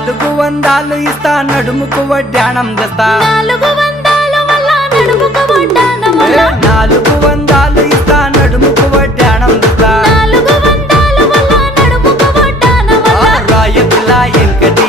400 ఇస్తా నడుముకు వడ్డాణం తెస్తా 400 వల్ల నడుముకు వడ్డాణం 400 ఇస్తా నడుముకు వడ్డాణం తెస్తా 400 వల్ల నడుముకు వడ్డాణం రాయ పిల్ల ఎంకటి